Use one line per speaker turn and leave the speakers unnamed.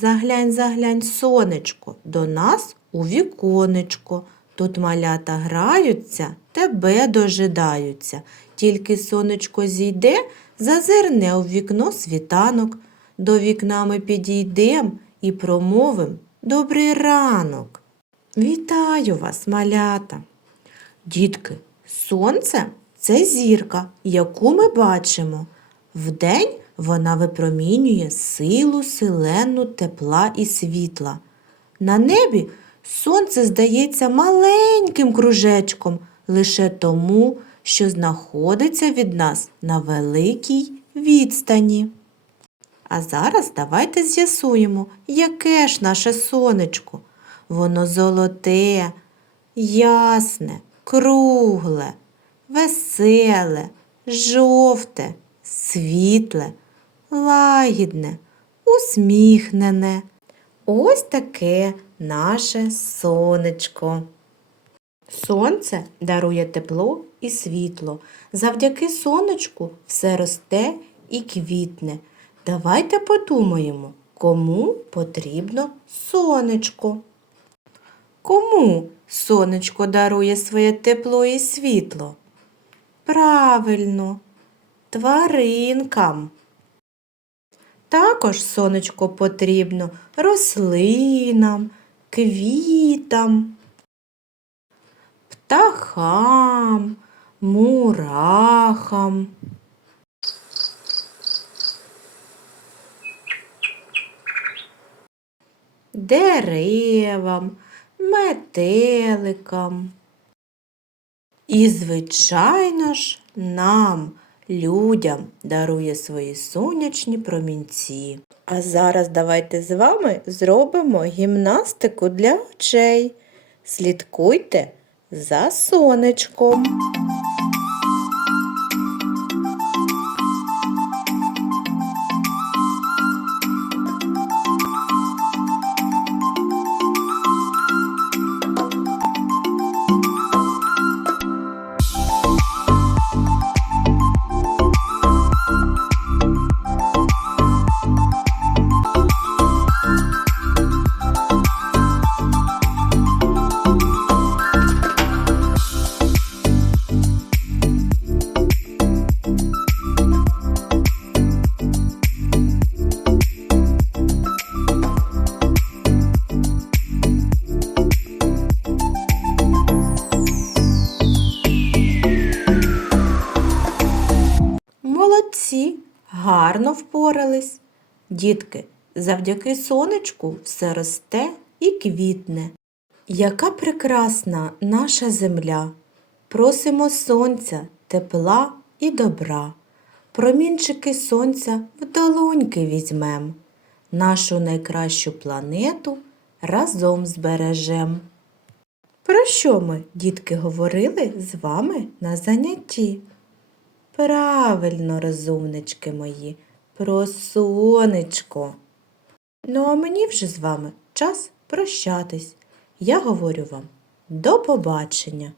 Заглянь, заглянь, сонечко, до нас у віконечко. Тут малята граються, тебе дожидаються. Тільки сонечко зійде, зазирне у вікно світанок. До вікна ми підійдем і промовим добрий ранок. Вітаю вас, малята! Дітки, сонце це зірка, яку ми бачимо. Вдень вона випромінює силу селену тепла і світла. На небі сонце здається маленьким кружечком лише тому, що знаходиться від нас на великій відстані. А зараз давайте з'ясуємо, яке ж наше сонечко. Воно золоте, ясне, кругле, веселе, жовте, світле, лагідне, усміхнене. Ось таке наше сонечко. Сонце дарує тепло і світло. Завдяки сонечку все росте і квітне. Давайте подумаємо, кому потрібно сонечко. Кому сонечко дарує своє тепло і світло? Правильно, тваринкам. Також сонечко потрібно рослинам, квітам, птахам, мурахам. Деревам, метеликам. І, звичайно ж, нам, людям, дарує свої сонячні промінці. А зараз давайте з вами зробимо гімнастику для очей. Слідкуйте за сонечком. Гарно впорались. Дітки, завдяки сонечку все росте і квітне. Яка прекрасна наша земля! Просимо сонця, тепла і добра. Промінчики сонця в долоньки візьмем. Нашу найкращу планету разом збережем. Про що ми, дітки, говорили з вами на занятті? Правильно, розумнички мої, про сонечко. Ну, а мені вже з вами час прощатись. Я говорю вам до побачення.